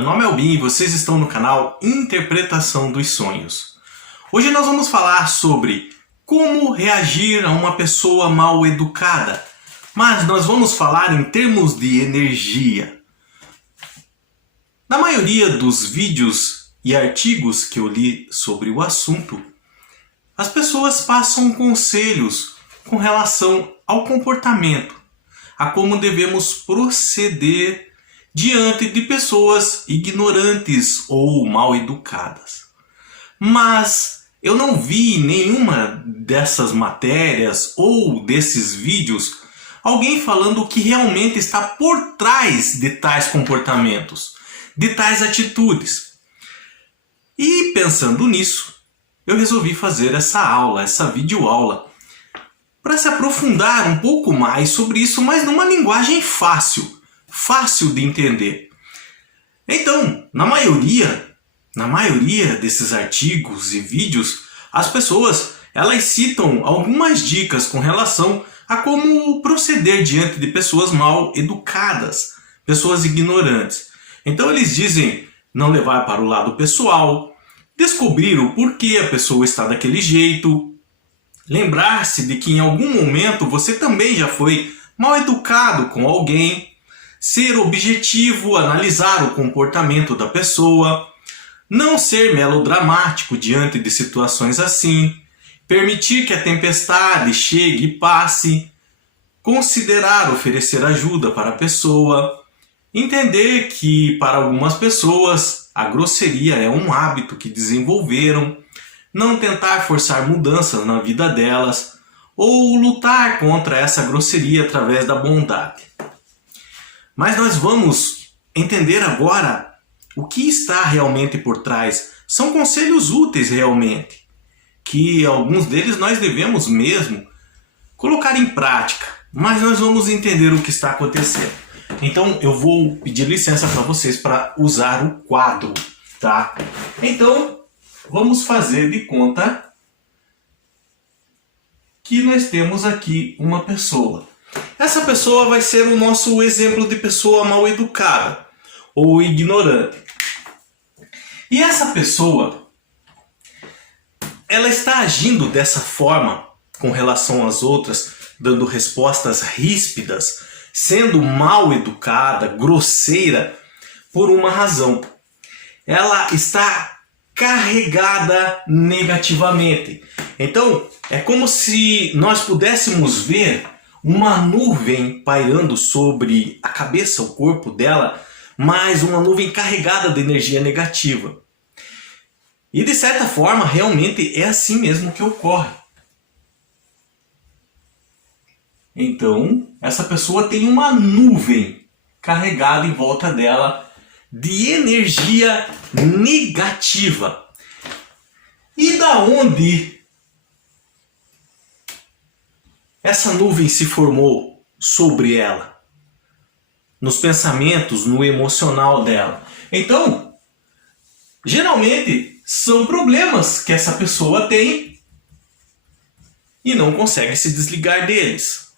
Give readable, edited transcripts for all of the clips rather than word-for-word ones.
meu nome é Albin e vocês estão no canal Interpretação dos Sonhos. Hoje nós vamos falar sobre como reagir a uma pessoa mal educada, mas nós vamos falar em termos de energia. Na maioria dos vídeos e artigos que eu li sobre o assunto, as pessoas passam conselhos com relação ao comportamento, a como devemos proceder diante de pessoas ignorantes ou mal educadas. Mas eu não vi em nenhuma dessas matérias ou desses vídeos alguém falando o que realmente está por trás de tais comportamentos, de tais atitudes. E pensando nisso, eu resolvi fazer essa aula, essa videoaula, para se aprofundar um pouco mais sobre isso, mas numa linguagem fácil de entender. Então, na maioria desses artigos e vídeos, as pessoas elas citam algumas dicas com relação a como proceder diante de pessoas mal educadas, pessoas ignorantes. Então eles dizem não levar para o lado pessoal, descobrir o porquê a pessoa está daquele jeito, lembrar-se de que em algum momento você também já foi mal educado com alguém, ser objetivo, analisar o comportamento da pessoa, não ser melodramático diante de situações assim, permitir que a tempestade chegue e passe, considerar oferecer ajuda para a pessoa, entender que para algumas pessoas a grosseria é um hábito que desenvolveram, não tentar forçar mudanças na vida delas ou lutar contra essa grosseria através da bondade. Mas nós vamos entender agora o que está realmente por trás. São conselhos úteis realmente, que alguns deles nós devemos mesmo colocar em prática, mas nós vamos entender o que está acontecendo. Então eu vou pedir licença para vocês para usar o quadro, tá? Então vamos fazer de conta que nós temos aqui uma pessoa. Essa pessoa vai ser o nosso exemplo de pessoa mal educada ou ignorante. E essa pessoa, ela está agindo dessa forma com relação às outras, dando respostas ríspidas, sendo mal educada, grosseira, por uma razão. Ela está carregada negativamente. Então, é como se nós pudéssemos ver uma nuvem pairando sobre a cabeça, o corpo dela, mas uma nuvem carregada de energia negativa. E de certa forma, realmente é assim mesmo que ocorre. Então, essa pessoa tem uma nuvem carregada em volta dela de energia negativa. E da onde essa nuvem se formou sobre ela? Nos pensamentos, no emocional dela. Então, geralmente são problemas que essa pessoa tem e não consegue se desligar deles.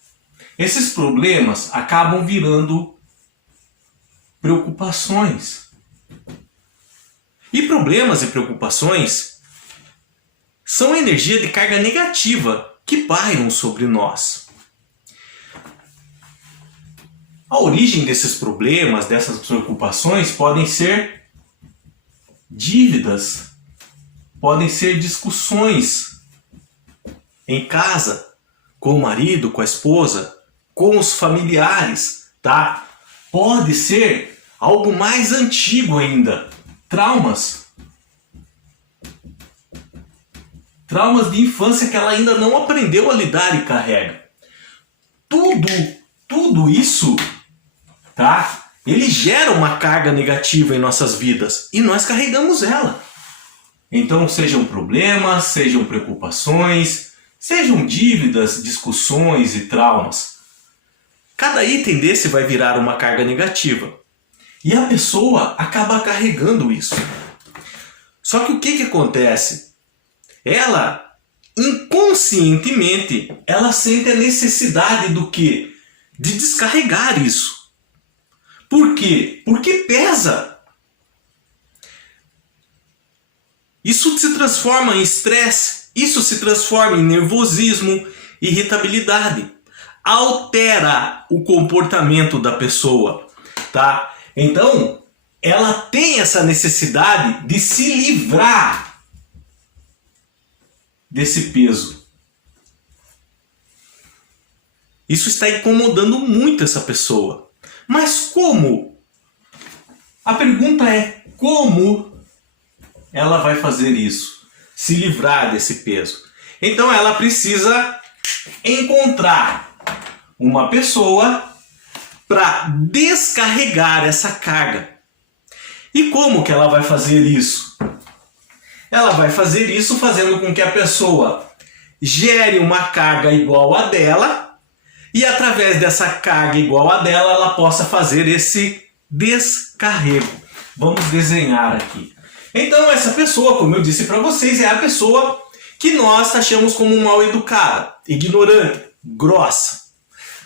Esses problemas acabam virando preocupações. E problemas e preocupações são energia de carga negativa que pairam sobre nós. A origem desses problemas, dessas preocupações, podem ser dívidas, podem ser discussões em casa, com o marido, com a esposa, com os familiares, tá? Pode ser algo mais antigo ainda, traumas de infância que ela ainda não aprendeu a lidar e carrega. Tudo isso, tá? Ele gera uma carga negativa em nossas vidas e nós carregamos ela. Então, sejam problemas, sejam preocupações, sejam dívidas, discussões e traumas. Cada item desse vai virar uma carga negativa. E a pessoa acaba carregando isso. Só que o que acontece? Ela, inconscientemente, ela sente a necessidade do quê? De descarregar isso. Por quê? Porque pesa. Isso se transforma em estresse, isso se transforma em nervosismo, irritabilidade. Altera o comportamento da pessoa, tá? Então, ela tem essa necessidade de se livrar desse peso. Isso está incomodando muito essa pessoa. Mas como? A pergunta é como ela vai fazer isso? Se livrar desse peso. Então ela precisa encontrar uma pessoa para descarregar essa carga. E como que ela vai fazer isso? Ela vai fazer isso fazendo com que a pessoa gere uma carga igual a dela e através dessa carga igual a dela ela possa fazer esse descarrego. Vamos desenhar aqui. Então essa pessoa, como eu disse para vocês, é a pessoa que nós taxamos como mal educada, ignorante, grossa.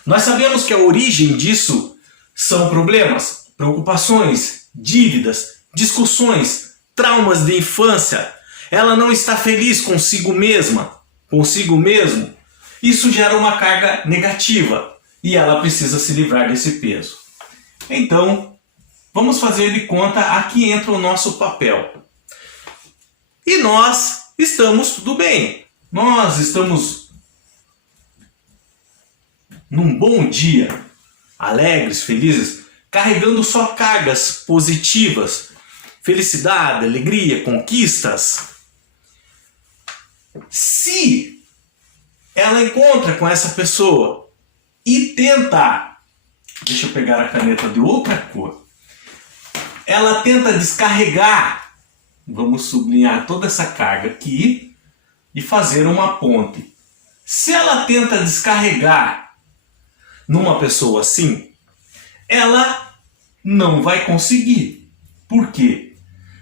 Nós sabemos que a origem disso são problemas, preocupações, dívidas, discussões, traumas de infância. Ela não está feliz consigo mesma, consigo mesmo. Isso gera uma carga negativa e ela precisa se livrar desse peso. Então, vamos fazer de conta, aqui entra o nosso papel. E nós estamos tudo bem. Nós estamos num bom dia, alegres, felizes, carregando só cargas positivas, felicidade, alegria, conquistas. Se ela encontra com essa pessoa e tenta, deixa eu pegar a caneta de outra cor, ela tenta descarregar, vamos sublinhar toda essa carga aqui e fazer uma ponte. Se ela tenta descarregar numa pessoa assim, ela não vai conseguir. Por quê?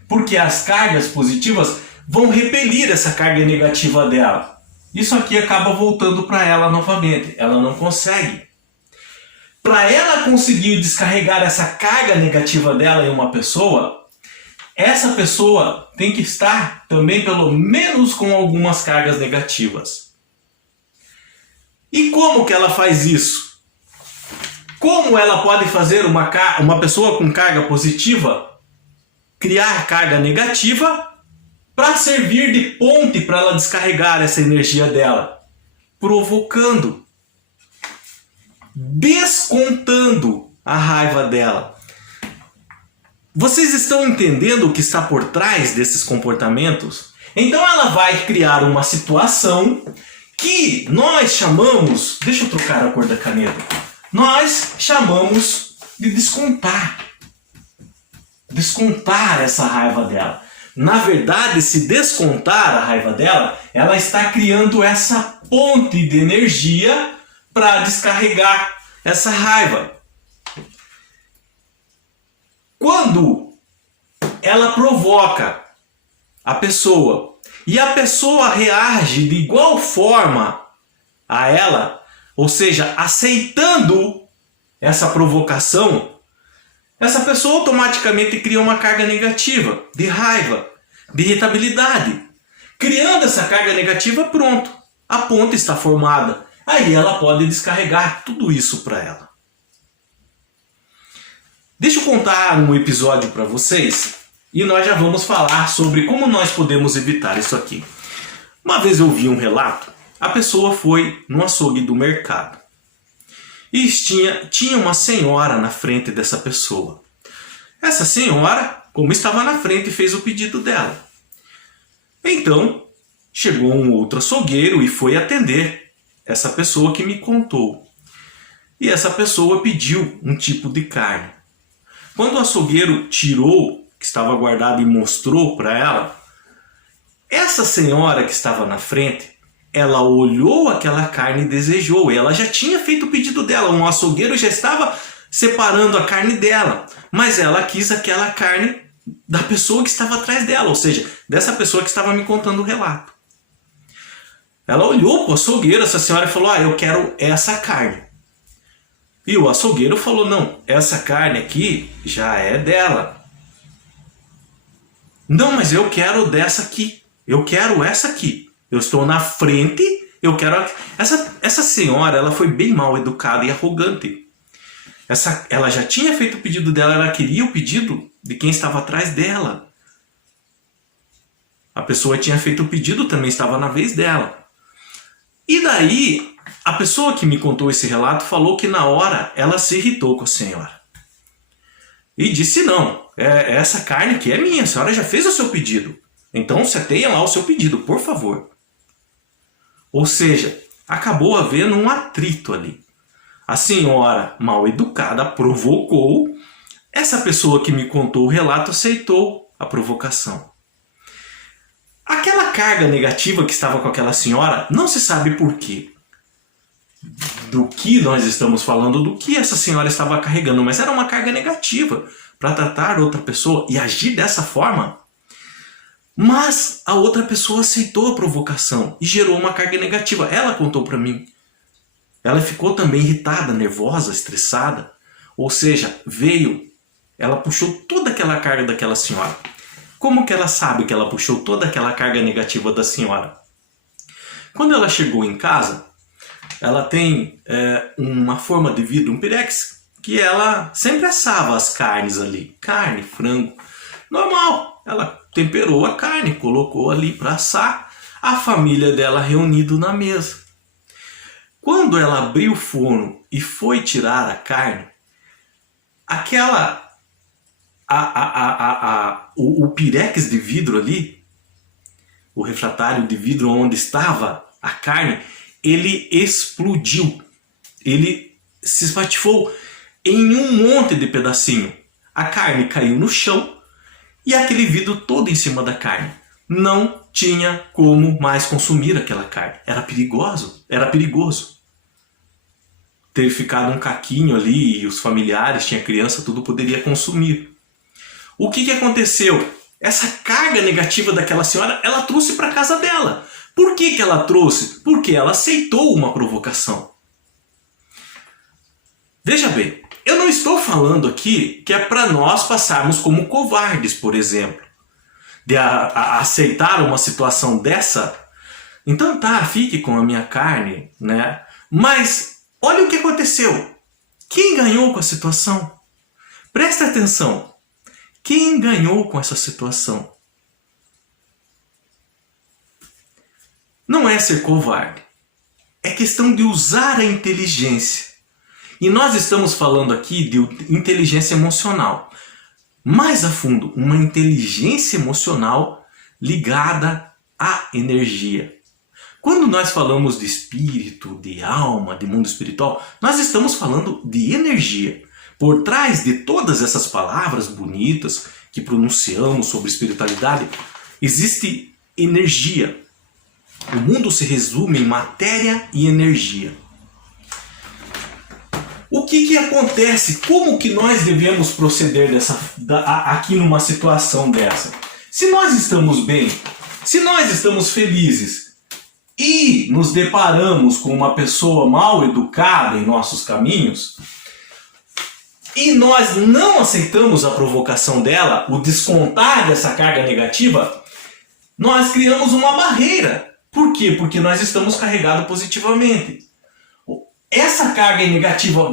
Porque as cargas positivas vão repelir essa carga negativa dela. Isso aqui acaba voltando para ela novamente. Ela não consegue. Para ela conseguir descarregar essa carga negativa dela em uma pessoa, essa pessoa tem que estar também pelo menos com algumas cargas negativas. E como que ela faz isso? Como ela pode fazer uma pessoa com carga positiva criar carga negativa para servir de ponte para ela descarregar essa energia dela? Provocando, descontando a raiva dela. Vocês estão entendendo o que está por trás desses comportamentos? Então ela vai criar uma situação que nós chamamos, deixa eu trocar a cor da caneta, nós chamamos de descontar. Descontar essa raiva dela. Na verdade, se descontar a raiva dela, ela está criando essa ponte de energia para descarregar essa raiva. Quando ela provoca a pessoa e a pessoa reage de igual forma a ela, ou seja, aceitando essa provocação, essa pessoa automaticamente cria uma carga negativa, de raiva, de irritabilidade. Criando essa carga negativa, pronto, a ponte está formada. Aí ela pode descarregar tudo isso para ela. Deixa eu contar um episódio para vocês e nós já vamos falar sobre como nós podemos evitar isso aqui. Uma vez eu vi um relato, a pessoa foi no açougue do mercado e tinha uma senhora na frente dessa pessoa. Essa senhora, como estava na frente, fez o pedido dela. Então, chegou um outro açougueiro e foi atender essa pessoa que me contou. E essa pessoa pediu um tipo de carne. Quando o açougueiro tirou, que estava guardado, e mostrou para ela, essa senhora que estava na frente, ela olhou aquela carne e desejou. Ela já tinha feito o pedido dela. Um açougueiro já estava separando a carne dela. Mas ela quis aquela carne da pessoa que estava atrás dela. Ou seja, dessa pessoa que estava me contando o relato. Ela olhou para o açougueiro, essa senhora, e falou: eu quero essa carne. E o açougueiro falou: não, essa carne aqui já é dela. Não, mas eu quero dessa aqui. Eu quero essa aqui. Eu estou na frente, eu quero... Essa senhora, ela foi bem mal educada e arrogante. Ela já tinha feito o pedido dela, ela queria o pedido de quem estava atrás dela. A pessoa tinha feito o pedido, também estava na vez dela. E daí, a pessoa que me contou esse relato falou que na hora ela se irritou com a senhora. E disse, não, essa carne aqui é minha, a senhora já fez o seu pedido. Então seteia lá o seu pedido, por favor. Ou seja, acabou havendo um atrito ali. A senhora, mal educada, provocou. Essa pessoa que me contou o relato aceitou a provocação. Aquela carga negativa que estava com aquela senhora, não se sabe por quê. Do que nós estamos falando, do que essa senhora estava carregando, mas era uma carga negativa para tratar outra pessoa e agir dessa forma. Mas a outra pessoa aceitou a provocação e gerou uma carga negativa. Ela contou para mim. Ela ficou também irritada, nervosa, estressada. Ou seja, ela puxou toda aquela carga daquela senhora. Como que ela sabe que ela puxou toda aquela carga negativa da senhora? Quando ela chegou em casa, ela tem uma forma de vidro, um pirex, que ela sempre assava as carnes ali. Carne, frango, normal. Ela temperou a carne, colocou ali para assar. A família dela reunido na mesa. Quando ela abriu o forno e foi tirar a carne, o pirex de vidro ali, o refratário de vidro onde estava a carne, ele explodiu. Ele se espatifou em um monte de pedacinho. A carne caiu no chão e aquele vidro todo em cima da carne. Não tinha como mais consumir aquela carne. Era perigoso. Ter ficado um caquinho ali e os familiares, tinha criança, tudo poderia consumir. O que aconteceu? Essa carga negativa daquela senhora, ela trouxe para casa dela. Por que ela trouxe? Porque ela aceitou uma provocação. Veja bem, eu não estou falando aqui que é para nós passarmos como covardes, por exemplo. De aceitar uma situação dessa. Então tá, fique com a minha carne, né? Mas olha o que aconteceu. Quem ganhou com a situação? Presta atenção. Quem ganhou com essa situação? Não é ser covarde. É questão de usar a inteligência. E nós estamos falando aqui de inteligência emocional. Mais a fundo, uma inteligência emocional ligada à energia. Quando nós falamos de espírito, de alma, de mundo espiritual, nós estamos falando de energia. Por trás de todas essas palavras bonitas que pronunciamos sobre espiritualidade, existe energia. O mundo se resume em matéria e energia. O que acontece? Como que nós devemos proceder aqui numa situação dessa? Se nós estamos bem, se nós estamos felizes e nos deparamos com uma pessoa mal educada em nossos caminhos, e nós não aceitamos a provocação dela, o descontar dessa carga negativa, nós criamos uma barreira. Por quê? Porque nós estamos carregados positivamente. Essa carga negativa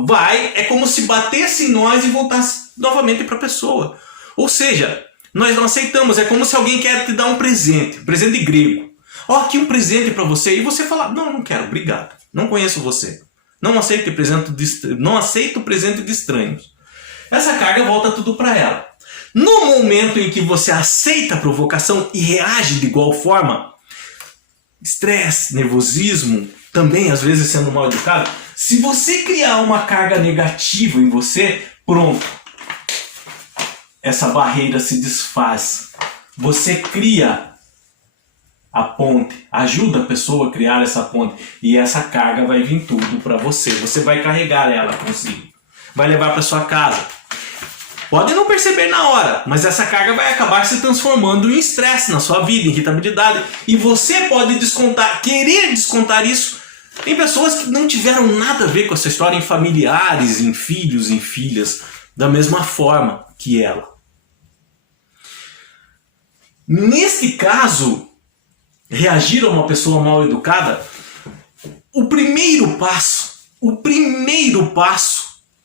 é como se batesse em nós e voltasse novamente para a pessoa. Ou seja, nós não aceitamos, é como se alguém quer te dar um presente grego. Ó, aqui um presente para você, e você fala, não quero, obrigado, não conheço você. Não aceito presente de estranhos. Essa carga volta tudo para ela. No momento em que você aceita a provocação e reage de igual forma, estresse, nervosismo, também às vezes sendo mal educado, se você criar uma carga negativa em você, pronto. Essa barreira se desfaz. Você cria a ponte, ajuda a pessoa a criar essa ponte e essa carga vai vir tudo para você. Você vai carregar ela consigo. Vai levar para sua casa. Pode não perceber na hora, mas essa carga vai acabar se transformando em estresse na sua vida, em irritabilidade. E você pode querer descontar isso em pessoas que não tiveram nada a ver com essa história, em familiares, em filhos, em filhas, da mesma forma que ela. Neste caso, reagir a uma pessoa mal educada, o primeiro passo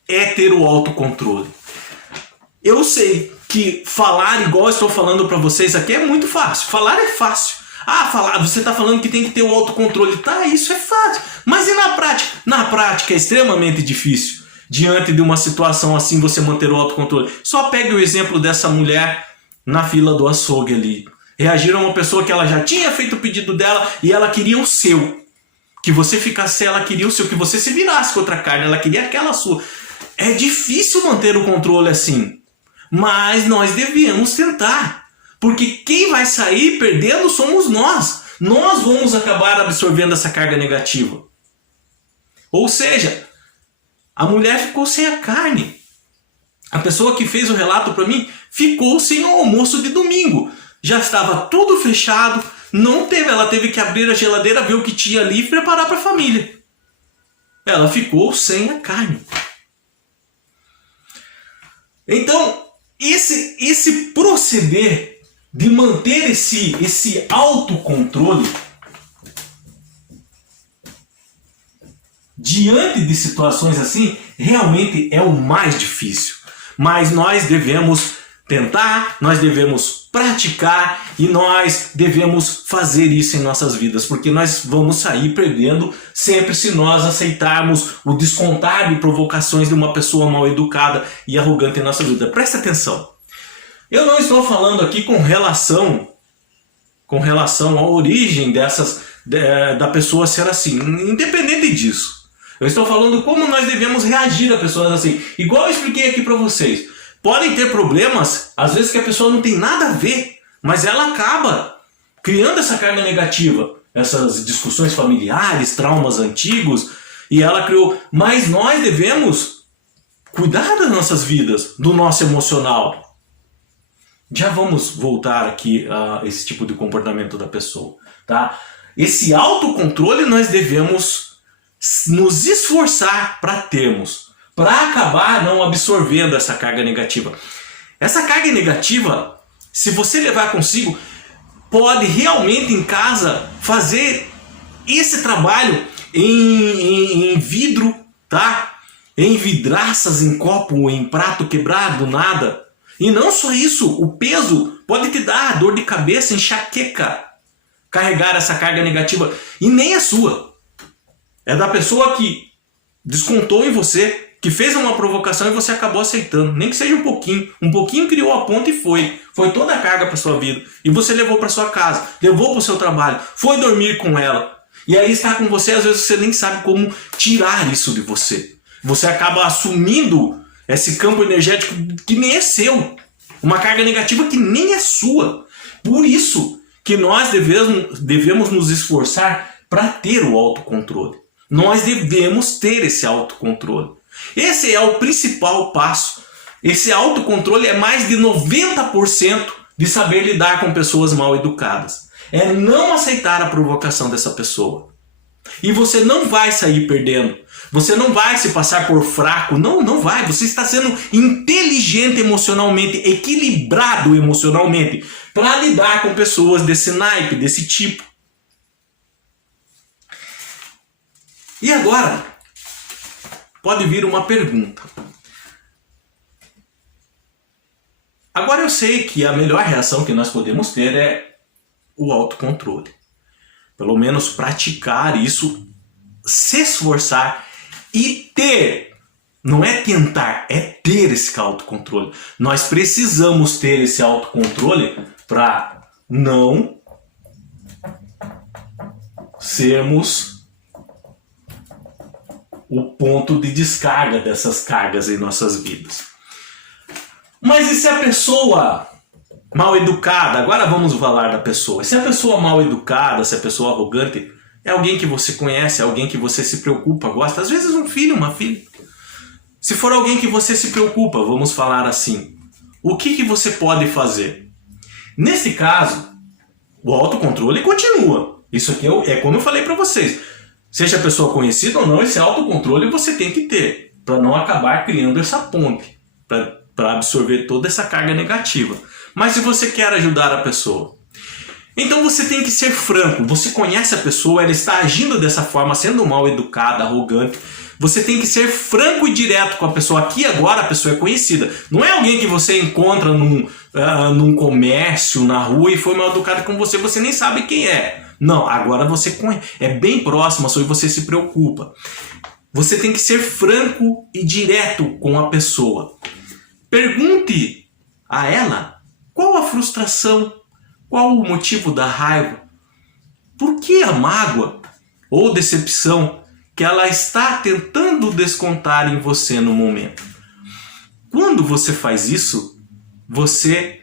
é ter o autocontrole. Eu sei que falar igual eu estou falando para vocês aqui é muito fácil. Falar é fácil. Você está falando que tem que ter o autocontrole. Tá, isso é fácil. Mas e na prática? Na prática é extremamente difícil. Diante de uma situação assim, você manter o autocontrole. Só pegue o exemplo dessa mulher na fila do açougue ali. Reagir a uma pessoa que ela já tinha feito o pedido dela e ela queria o seu. Que você ficasse, ela queria o seu. Que você se virasse com outra carne, ela queria aquela sua. É difícil manter o controle assim. Mas nós devemos tentar. Porque quem vai sair perdendo somos nós. Nós vamos acabar absorvendo essa carga negativa. Ou seja, a mulher ficou sem a carne. A pessoa que fez o relato para mim ficou sem o almoço de domingo. Já estava tudo fechado. Ela teve que abrir a geladeira, ver o que tinha ali e preparar para a família. Ela ficou sem a carne. Então, esse proceder de manter esse autocontrole diante de situações assim, realmente é o mais difícil. Mas nós devemos tentar, nós devemos praticar e nós devemos fazer isso em nossas vidas, porque nós vamos sair perdendo sempre se nós aceitarmos o descontar de provocações de uma pessoa mal educada e arrogante em nossa vida. Presta atenção. Eu não estou falando aqui com relação à origem da pessoa ser assim, independente disso. Eu estou falando como nós devemos reagir a pessoas assim. Igual eu expliquei aqui para vocês. Podem ter problemas, às vezes que a pessoa não tem nada a ver, mas ela acaba criando essa carga negativa, essas discussões familiares, traumas antigos, e ela criou. Mas nós devemos cuidar das nossas vidas, do nosso emocional. Já vamos voltar aqui a esse tipo de comportamento da pessoa, tá? Esse autocontrole nós devemos nos esforçar para termos, para acabar não absorvendo essa carga negativa. Essa carga negativa, se você levar consigo, pode realmente em casa fazer esse trabalho em vidro, tá? Em vidraças, em copo, em prato quebrado, nada. E não só isso, o peso pode te dar dor de cabeça, enxaqueca, carregar essa carga negativa. E nem é sua. É da pessoa que descontou em você, que fez uma provocação e você acabou aceitando. Nem que seja um pouquinho. Um pouquinho criou a ponta e foi. Foi toda a carga para sua vida. E você levou para sua casa, levou para o seu trabalho, foi dormir com ela. E aí está com você, às vezes você nem sabe como tirar isso de você. Você acaba assumindo esse campo energético que nem é seu. Uma carga negativa que nem é sua. Por isso que nós devemos nos esforçar para ter o autocontrole. Nós devemos ter esse autocontrole. Esse é o principal passo. Esse autocontrole é mais de 90% de saber lidar com pessoas mal educadas. É não aceitar a provocação dessa pessoa. E você não vai sair perdendo. Você não vai se passar por fraco. Não vai. Você está sendo inteligente emocionalmente, equilibrado emocionalmente, para lidar com pessoas desse naipe, desse tipo. E agora, pode vir uma pergunta. Agora eu sei que a melhor reação que nós podemos ter é o autocontrole. Pelo menos praticar isso, se esforçar e ter. Não é tentar, é ter esse autocontrole. Nós precisamos ter esse autocontrole para não sermos o ponto de descarga dessas cargas em nossas vidas. Mas e se a pessoa mal educada, agora vamos falar da pessoa. Se a pessoa mal educada, se a pessoa arrogante, é alguém que você conhece, é alguém que você se preocupa, gosta, às vezes um filho, uma filha. Se for alguém que você se preocupa, vamos falar assim, o que você pode fazer? Nesse caso, o autocontrole continua. Isso aqui é como eu falei para vocês. Seja a pessoa conhecida ou não, esse autocontrole você tem que ter, para não acabar criando essa ponte, para absorver toda essa carga negativa. Mas se você quer ajudar a pessoa, então você tem que ser franco. Você conhece a pessoa, ela está agindo dessa forma, sendo mal educada, arrogante. Você tem que ser franco e direto com a pessoa. Aqui agora a pessoa é conhecida. Não é alguém que você encontra num comércio, na rua, e foi mal educado com você, você nem sabe quem é. Não, agora você é bem próximo a sua e você se preocupa. Você tem que ser franco e direto com a pessoa. Pergunte a ela qual a frustração, qual o motivo da raiva, por que a mágoa ou decepção que ela está tentando descontar em você no momento. Quando você faz isso, você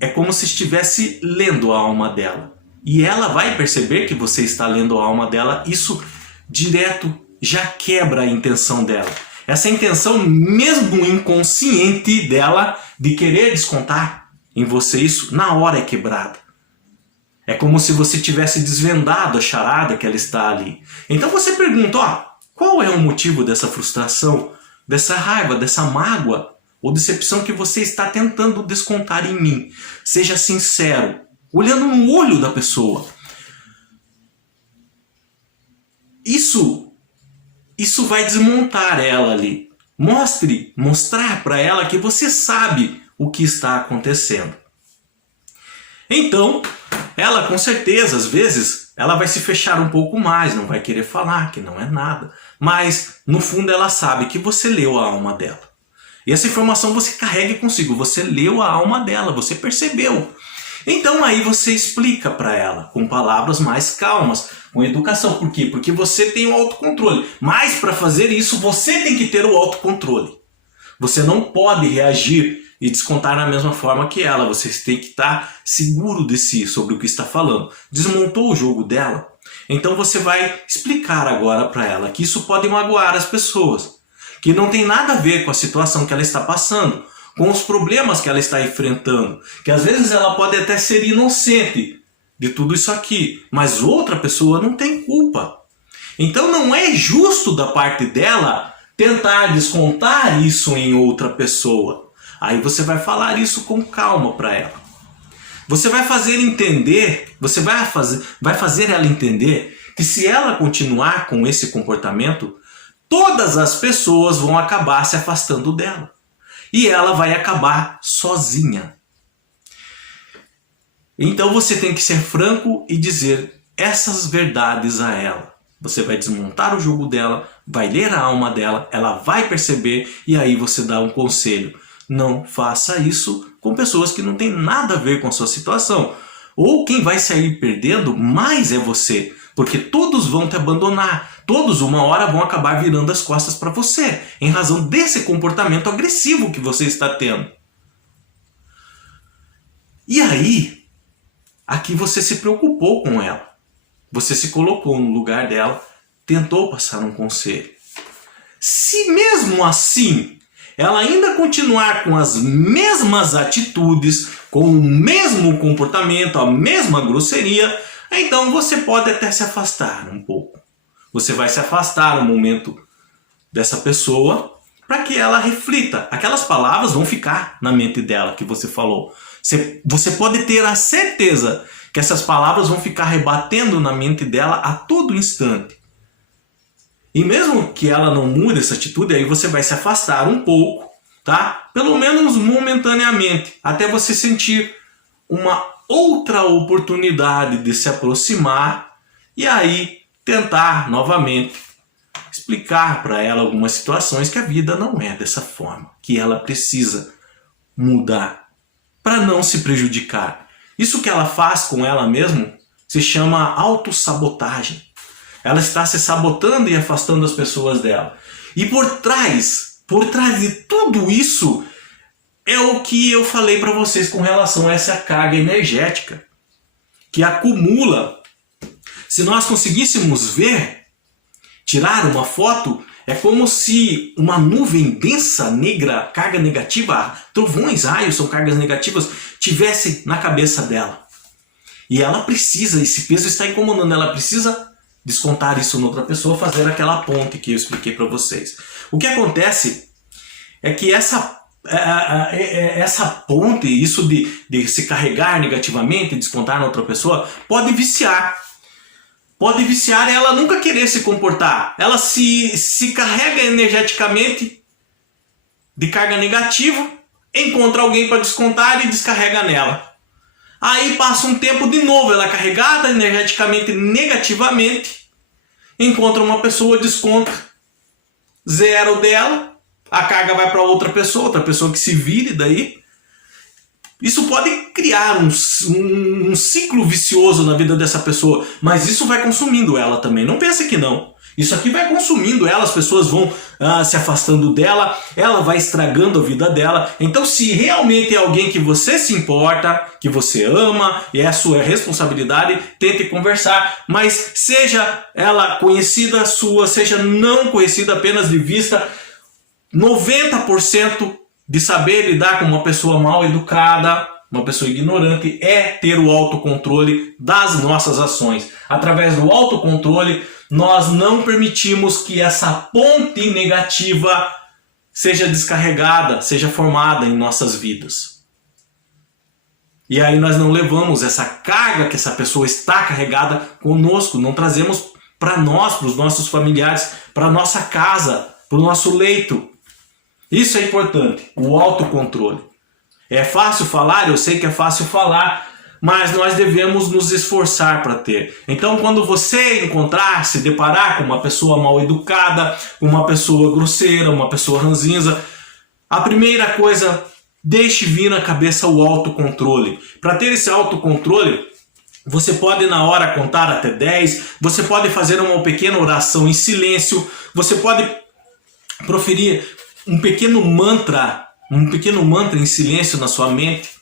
é como se estivesse lendo a alma dela. E ela vai perceber que você está lendo a alma dela. Isso direto já quebra a intenção dela. Essa intenção mesmo inconsciente dela de querer descontar em você, isso na hora é quebrada. É como se você tivesse desvendado a charada que ela está ali. Então você pergunta, qual é o motivo dessa frustração, dessa raiva, dessa mágoa ou decepção que você está tentando descontar em mim? Seja sincero, olhando no olho da pessoa. Isso vai desmontar ela ali. Mostrar para ela que você sabe o que está acontecendo. Então, ela com certeza, às vezes, ela vai se fechar um pouco mais, não vai querer falar que não é nada. Mas, no fundo, ela sabe que você leu a alma dela. E essa informação você carrega consigo, você leu a alma dela, você percebeu. Então aí você explica para ela, com palavras mais calmas, com educação. Por quê? Porque você tem o autocontrole. Mas para fazer isso, você tem que ter o autocontrole. Você não pode reagir e descontar na mesma forma que ela. Você tem que estar seguro de si sobre o que está falando. Desmontou o jogo dela? Então você vai explicar agora para ela que isso pode magoar as pessoas. Que não tem nada a ver com a situação que ela está passando, com os problemas que ela está enfrentando. Que às vezes ela pode até ser inocente de tudo isso aqui, mas outra pessoa não tem culpa. Então não é justo da parte dela tentar descontar isso em outra pessoa. Aí você vai falar isso com calma para ela. Você vai fazer entender, vai fazer ela entender que se ela continuar com esse comportamento, todas as pessoas vão acabar se afastando dela. E ela vai acabar sozinha. Então você tem que ser franco e dizer essas verdades a ela. Você vai desmontar o jogo dela, vai ler a alma dela, ela vai perceber e aí você dá um conselho. Não faça isso com pessoas que não têm nada a ver com a sua situação. Ou quem vai sair perdendo mais é você. Porque todos vão te abandonar. Todos uma hora vão acabar virando as costas para você. Em razão desse comportamento agressivo que você está tendo. E aí, aqui você se preocupou com ela. Você se colocou no lugar dela, tentou passar um conselho. Se mesmo assim ela ainda continuar com as mesmas atitudes, com o mesmo comportamento, a mesma grosseria, então você pode até se afastar um pouco. Você vai se afastar um momento dessa pessoa para que ela reflita. Aquelas palavras vão ficar na mente dela que você falou. Você pode ter a certeza que essas palavras vão ficar rebatendo na mente dela a todo instante. E mesmo que ela não mude essa atitude, aí você vai se afastar um pouco, tá? Pelo menos momentaneamente, até você sentir uma outra oportunidade de se aproximar e aí tentar novamente explicar para ela algumas situações que a vida não é dessa forma, que ela precisa mudar para não se prejudicar. Isso que ela faz com ela mesma se chama autossabotagem. Ela está se sabotando e afastando as pessoas dela. E por trás de tudo isso é o que eu falei para vocês com relação a essa carga energética que acumula. Se nós conseguíssemos ver, tirar uma foto, é como se uma nuvem densa, negra, carga negativa, trovões, raios são cargas negativas, tivesse na cabeça dela. E ela precisa, esse peso está incomodando, ela precisa descontar isso noutra pessoa, fazer aquela ponte que eu expliquei para vocês. O que acontece é que essa essa ponte, isso de se carregar negativamente, descontar na outra pessoa, pode viciar. Pode viciar ela nunca querer se comportar. Ela se carrega energeticamente de carga negativa, encontra alguém para descontar e descarrega nela. Aí passa um tempo de novo, ela é carregada energeticamente negativamente, encontra uma pessoa, desconta, zero dela, a carga vai para outra pessoa que se vire daí. Isso pode criar um ciclo vicioso na vida dessa pessoa, mas isso vai consumindo ela também. Não pense que não. Isso aqui vai consumindo ela, as pessoas vão se afastando dela, ela vai estragando a vida dela. Então, se realmente é alguém que você se importa, que você ama, e é a sua responsabilidade, tente conversar. Mas seja ela conhecida sua, seja não conhecida, apenas de vista, 90% de saber lidar com uma pessoa mal educada, uma pessoa ignorante, é ter o autocontrole das nossas ações. Através do autocontrole, nós não permitimos que essa ponte negativa seja descarregada, seja formada em nossas vidas. E aí nós não levamos essa carga que essa pessoa está carregada conosco, não trazemos para nós, para os nossos familiares, para a nossa casa, para o nosso leito. Isso é importante, o autocontrole. É fácil falar, eu sei que é fácil falar, mas nós devemos nos esforçar para ter. Então, quando você encontrar, se deparar com uma pessoa mal educada, uma pessoa grosseira, uma pessoa ranzinza, a primeira coisa, deixe vir na cabeça o autocontrole. Para ter esse autocontrole, você pode na hora contar até 10, você pode fazer uma pequena oração em silêncio, você pode proferir um pequeno mantra em silêncio na sua mente.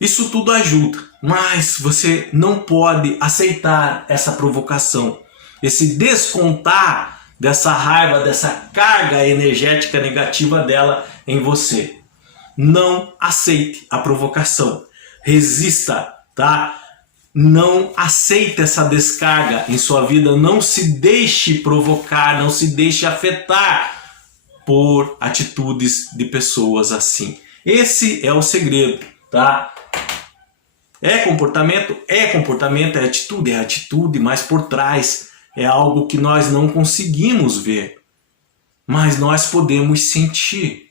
Isso tudo ajuda, mas você não pode aceitar essa provocação, esse descontar dessa raiva, dessa carga energética negativa dela em você. Não aceite a provocação, resista, tá? Não aceite essa descarga em sua vida, não se deixe provocar, não se deixe afetar por atitudes de pessoas assim. Esse é o segredo, tá? É comportamento, é atitude, mas por trás é algo que nós não conseguimos ver, mas nós podemos sentir.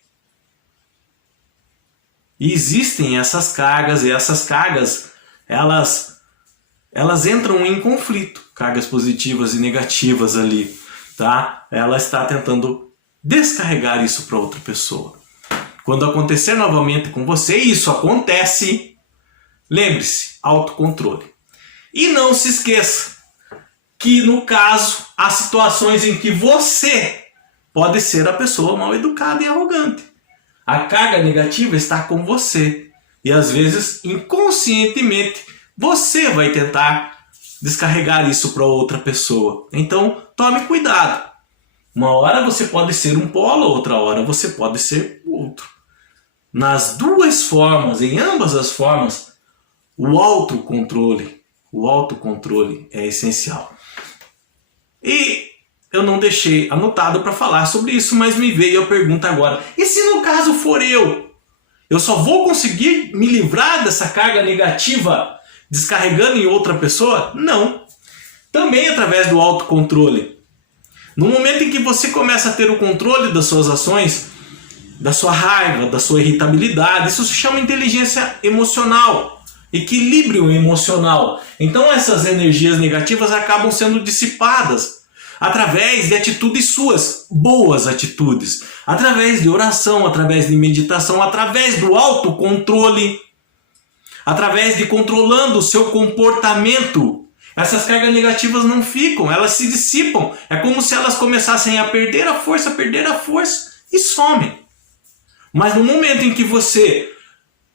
E existem essas cargas, e essas cargas, elas entram em conflito, cargas positivas e negativas ali, tá? Ela está tentando descarregar isso para outra pessoa. Quando acontecer novamente com você, isso acontece, lembre-se, autocontrole. E não se esqueça que no caso, há situações em que você pode ser a pessoa mal educada e arrogante. A carga negativa está com você. E às vezes, inconscientemente, você vai tentar descarregar isso para outra pessoa. Então, tome cuidado. Uma hora você pode ser um polo, outra hora você pode ser o outro. Nas duas formas, em ambas as formas, o autocontrole é essencial. E eu não deixei anotado para falar sobre isso, mas me veio a pergunta agora. E se no caso for eu só vou conseguir me livrar dessa carga negativa descarregando em outra pessoa? Não. Também através do autocontrole. No momento em que você começa a ter o controle das suas ações, da sua raiva, da sua irritabilidade, isso se chama inteligência emocional, equilíbrio emocional. Então essas energias negativas acabam sendo dissipadas através de atitudes suas, boas atitudes, através de oração, através de meditação, através do autocontrole, através de controlando o seu comportamento. Essas cargas negativas não ficam, elas se dissipam. É como se elas começassem a perder a força e somem. Mas no momento em que você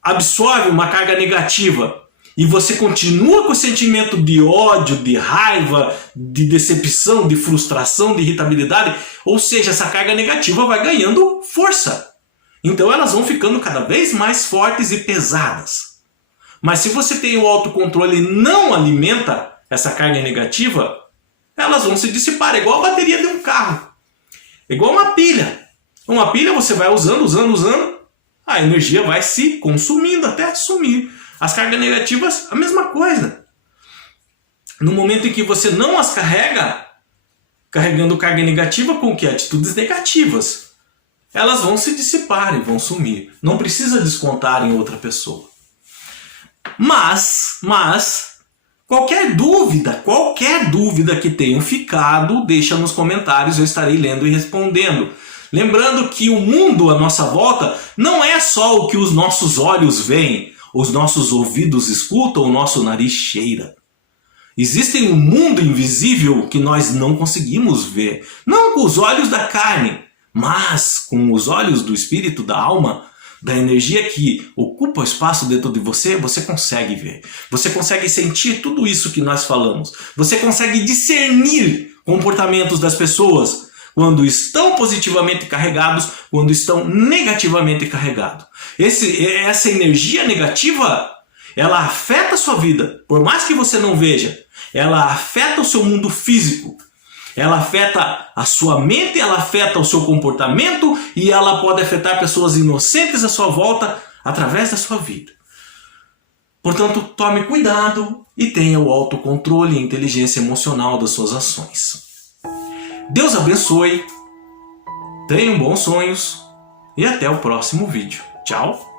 absorve uma carga negativa e você continua com o sentimento de ódio, de raiva, de decepção, de frustração, de irritabilidade, ou seja, essa carga negativa vai ganhando força. Então elas vão ficando cada vez mais fortes e pesadas. Mas se você tem o autocontrole e não alimenta essa carga negativa, elas vão se dissipar, igual a bateria de um carro, igual uma pilha. Uma pilha você vai usando, a energia vai se consumindo até sumir. As cargas negativas, a mesma coisa. No momento em que você não as carrega, carregando carga negativa com que? Atitudes negativas. Elas vão se dissipar e vão sumir. Não precisa descontar em outra pessoa. Mas, qualquer dúvida que tenham ficado, deixa nos comentários, eu estarei lendo e respondendo. Lembrando que o mundo à nossa volta não é só o que os nossos olhos veem, os nossos ouvidos escutam, o nosso nariz cheira. Existe um mundo invisível que nós não conseguimos ver, não com os olhos da carne, mas com os olhos do espírito, da alma, da energia que ocupa o espaço dentro de você, você consegue ver. Você consegue sentir tudo isso que nós falamos. Você consegue discernir comportamentos das pessoas quando estão positivamente carregados, quando estão negativamente carregados. Essa energia negativa, ela afeta a sua vida, por mais que você não veja. Ela afeta o seu mundo físico. Ela afeta a sua mente, ela afeta o seu comportamento e ela pode afetar pessoas inocentes à sua volta através da sua vida. Portanto, tome cuidado e tenha o autocontrole e inteligência emocional das suas ações. Deus abençoe, tenham bons sonhos e até o próximo vídeo. Tchau!